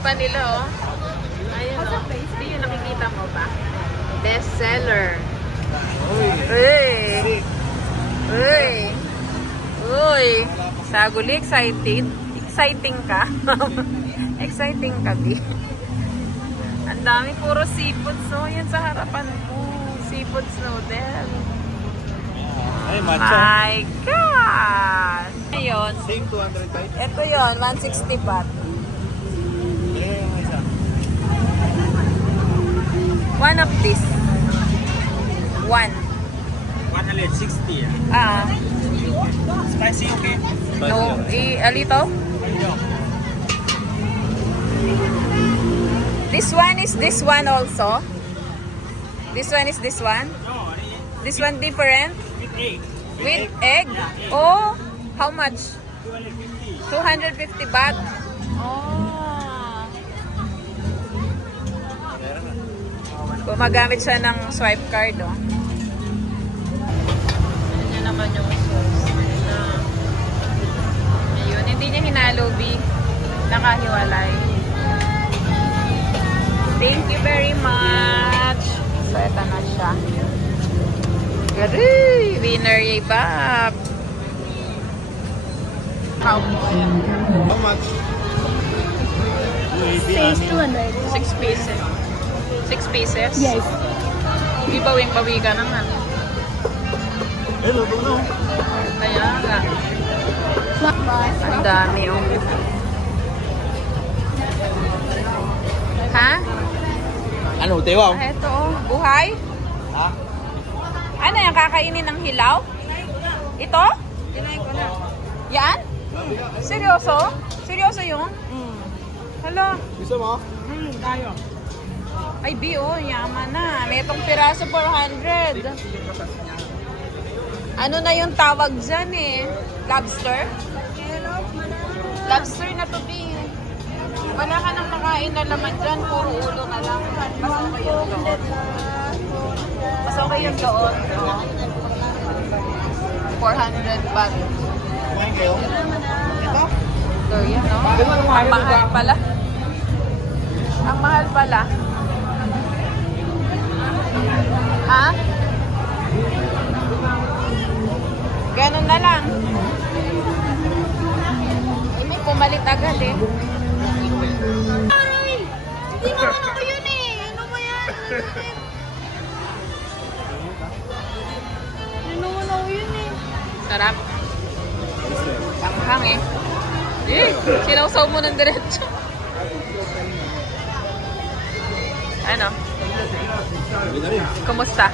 Pa nila, oh. Ayun, oh. Hindi yung nakikita mo ba? Best seller. Uy! Uy! Uy! Saguli, excited? Exciting ka? Exciting ka, Bi? Ang dami, puro seafoods, oh. Yan sa harapan ko. Seafoods noodle. Ay, matcha. My gosh! Ayun. Same 205. Ito yun, 160 baht. Yung isa. One of this. One. 160 yan. Spicy okay? No, a little. This one is this one also. This one is this one. No, This one different. with egg. With egg. Oh, how much? 250. 250 baht. Oh. Gumagamit siya ng swipe card, oh. Yan naman yung sauce. Ayun, hindi niya hinalo, B. Nakahiwalay. Thank you very much. So, ito na siya. Gary! Winner yay bab! How much? Says 200. 6 pieces. 6 pieces? Yes. Ibawing-bawi ka naman. Hello, no. Kaya nga. Ang dami, oh. Ha? Ano, tewa? Ah, ito, oh. Buhay? Ha? Ano yan? Kakainin ng hilaw? Ito? Kinain ko na. Yan? Seryoso? Seryoso yun? Hala. Gusto mo? Tayo. Ay, B, oh. Yaman na. May itong piraso 400. Ano na yung tawag dyan, eh? Lobster? Lobster na to, B. Wala ka nang nakain na laman dyan. Puro ulo na lang. Mas okay yung doon. Mas okay yung doon. Oh. 400 baht. Kumain kayo? Ito? So, yan, no? Ang mahal pala. Ang mahal pala. Ha? Ganun na lang. May pumalit agad, eh. Aray! Hindi mo naman ako yun eh. Ano ba yan? Hindi naman ako yun eh. Sarap. Panghang, eh. Eh, sinawsaw mo ng diretso. Ano? Kumusta?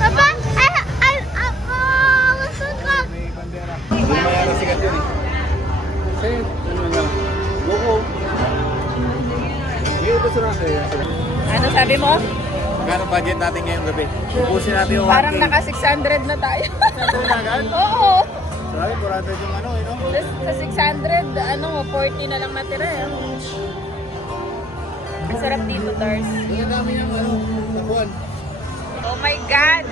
Papa, gusto ko. Mamaya na sigat yun eh. Sa'yo, ano lang. Buko. May iba sa rasa. Ano sabi mo? Magkano budget natin ngayong gabi? Ubusin natin yung 1K. Parang naka 600 na tayo. Ito na agad? Oo. Sabi, 400 yung ano eh, no? Sa 600, ano, 40 na lang natira, eh. Ang sarap dito, Tars. Ang dami yung ano, tapuan. Oh my God!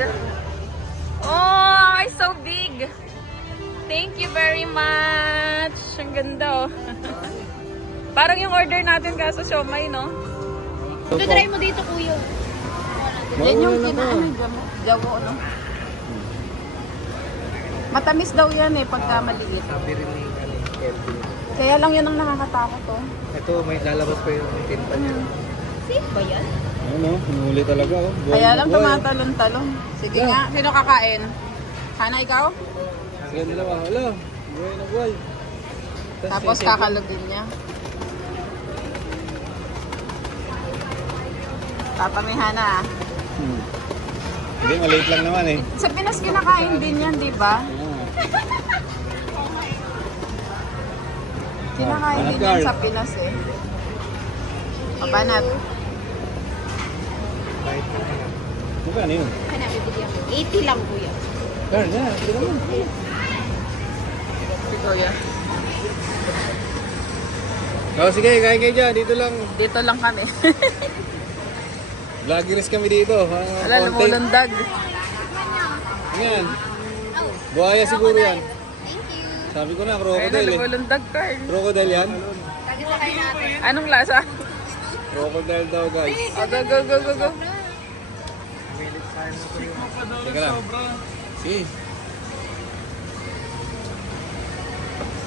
Oh, it's so big! Thank you very much! Ang ganda, oh. Parang yung order natin kaso siomay, no? Try mo dito, kuya. Yan yung kinaano, jawo, no? Matamis daw yan, eh, pagka maliit. Sabi rin ni Kaya lang yan ang nakakatakot, oh. Ito, may lalabas pa yung tinta niya. Safe ba yan? Ano, hinuli talaga oh. Kaya lang tumatalon-talon. Sige nga, sino kakain? Hana, ikaw? Sige nila ba? Wala. Buhay na buhay. Tapos kakalugin niya. Papa, may Hana, ah. Hindi, maliit lang naman eh. Sa Pinas kinakain din yan, di ba? Kinakain din yan sa Pinas, eh. Papanat. Magkano yun? Kaya bibigyan ko. 80 lang, kuya. Carl, na. Ito naman. Ikaw yan. Oh, sige, kain kayo dyan. Dito lang. Dito lang kami. Vloggers kami dito. Wala, lumulundag. Yan. Buhaya siguro yan. Thank you. Sabi ko na, Ayun na, crocodile eh. lumulundag ka eh. Crocodile yan? Tagisakay natin. Anong lasa? Crocodile daw guys. Oh, go, go, go, go, go. Teka lang. Sige.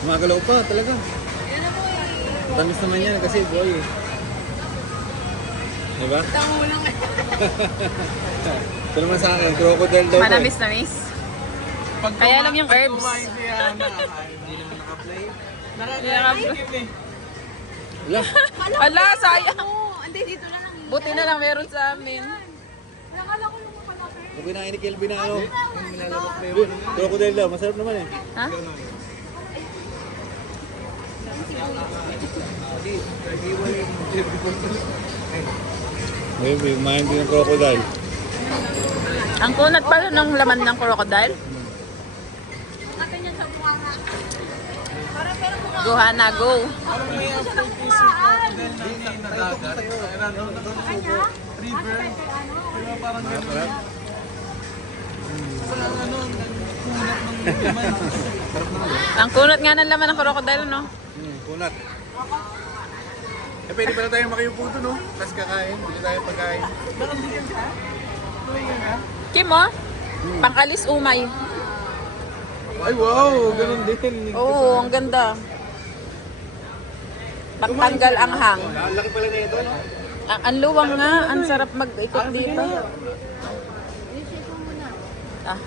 Gumagalaw pa talaga. Tamis naman yan kasi boy eh. Diba? Tangulang. Ito naman sa akin, crocodile daw. Manamis-namis. Kaya lang yung herbs. Wala. Ala, sayang. Oo, hindi dito na lang. Buti na lang meron sa amin. Nakala ko yung kapalapit. Kung kinain ni Kelvin na ano. Crocodile daw, masarap naman eh. Ha? Maybe, kumain din ng crocodile. Ang kunat pala ng laman ng crocodile. Go, Hana, go. Ang kunat nga ng laman ng crocodile, no? Kunat. Eh, pwede pala tayong makiyupo doon, no? Tapos kakain, bili tayo pagkain. Kim, oh. Pangkalis umay. Ay, wow! Ganun din. Oo, ang ganda. Pagtanggal ang hang. Ang laki pala na ito, no? Ang luwang nga, ang sarap mag-ikot dito. Ah,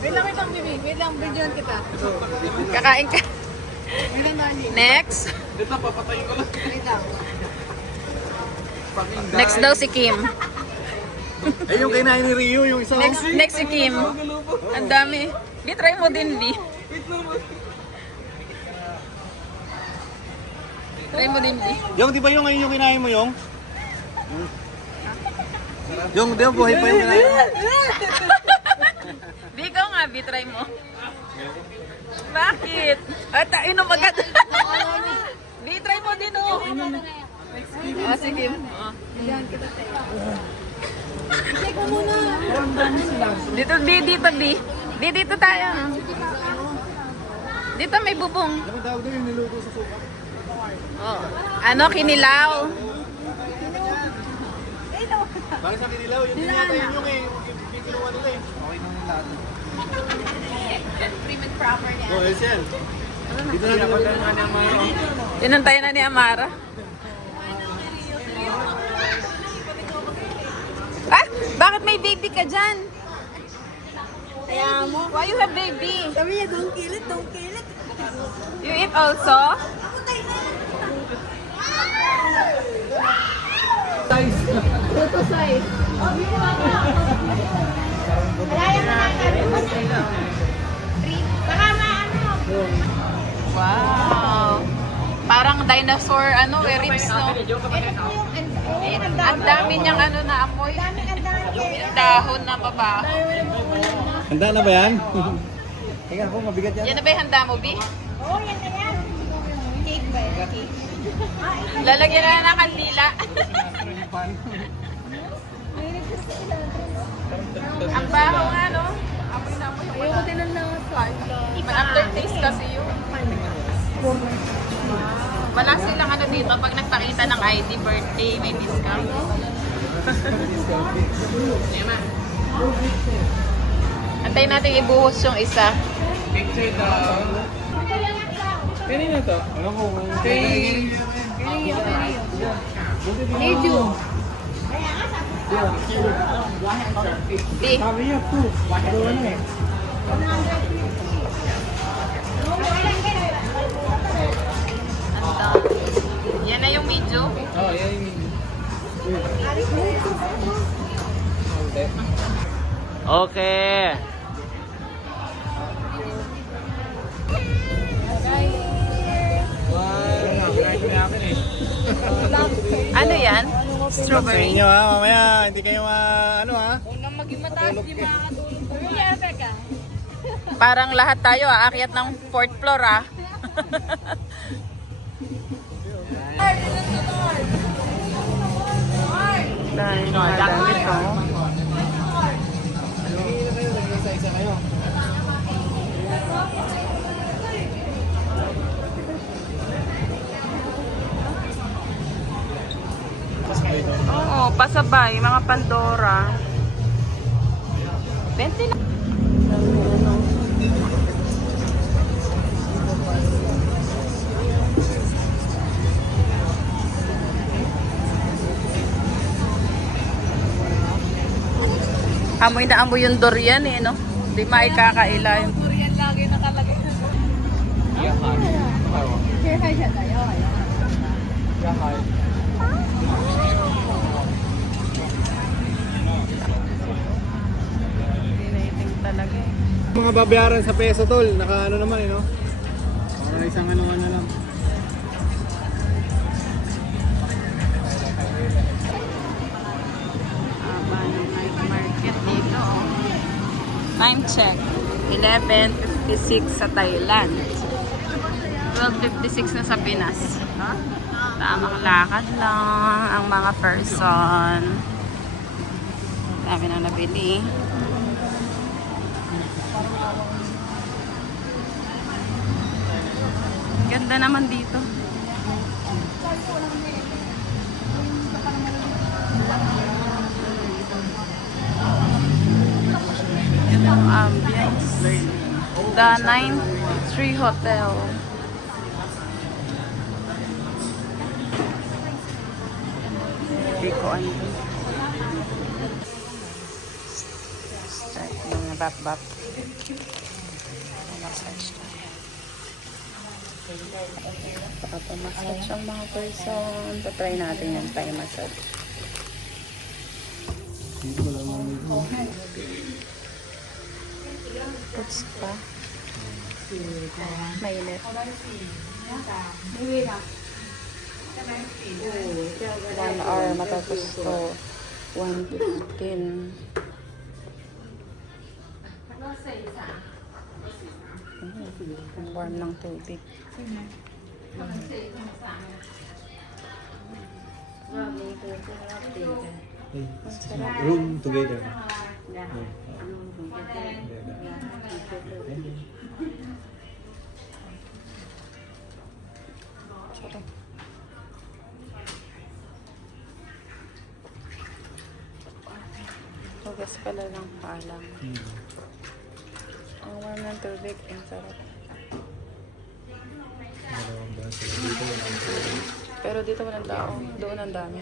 Wait lang, baby. Wait lang, videoan kita. kakain ka. Wait lang, Nani. Next. Ito, papatayin ko lang. Wait lang. Next daw si Kim. Ay, yung kinain ni Rio, yung isa. Next si Kim. Ang dami. Di, try mo din, Di. Try mo din, Di. Yung, di ba yung ngayon yung kinain mo yung? Yung, di ba buhay pa yung kinain mo? Di, ikaw nga, Bi, try mo. Bakit? At inom agad. Bi, try mo din, oh. Oh, si Kim. Oh. Check mo muna. Dito, Bi, dito, Bi. Bi, dito tayo. Dito may bubong. Ano tawag doon yung niluto sa suka? Oh. Ano, kinilaw. Para sa kinilaw, yun din yata yun yung eh. Yung kinuha nila eh. Okay na nila. Prim and proper niya. Oh, yes yan. Dito na niluto. Tinantayan na ni Amara. Ah! Bakit may baby ka dyan? Kaya mo. Why you have baby? Sabi niya, don't kill it, don't kill it. You eat also? Toto size. Kaya na baka maano. Wow! Parang dinosaur, ano, ribs, no? Ang dami niyang ano na amoy. Yung dahon na baba. Handa na ba yan? Teka ako, mabigat yan. Yan na ba yung handa mo, Bi? Oo, yan na yan. Cake ba yan? Cake. Lalagyan na ng kandila. Ang baho nga, no? Amoy na amoy. Ayoko din ng nasa. May aftertaste kasi yun. Wala silang ano dito, pag nagpakita ng ID, birthday, may discount. Lima. Antayin natin ibuhos yung isa. Kanina to? Ano ko? Medyo. Di. Sabi niya po. Ano eh? Yan na yung medyo. Oo, yan yung... Okay. Ano yan? Sa Strawberry. inyo ha, mamaya hindi kayo ano ha. Unang maging mataas, di makakatulog. Kaya, teka. Parang lahat tayo aakyat ng 4th floor ah. Dahil madami ito. Isa-isa kayo. tibay, mga Pandora. 20 na. Ano? Amoy na amoy yung durian eh, no? Di maikakaila yung... Korean lagi nakalagay. Kaya siya tayo. Pinating talaga eh. Mga babayaran sa peso tol, naka ano naman eh no? Para isang ano lang. Aba ng night market dito. Oh. Time check. 11:56 sa Thailand. 12:56 na sa Pinas. Tamang lakad lang ang mga person. Dami na nabili. Ganda naman dito. Yan ang ambience. The 9-3 Hotel. Rico and start mga bap-bap. Massage tayo. Papa-massage ang mga person. Tatry natin yung Thai massage. Puts pa. Mainit. 1 hour matapos to 1:15. Ang warm ng tubig. Room together. Sarap. Tugas pala lang palang. Ang warm ng tubig, ang sarap. Pero dito walang tao. Doon ang dami.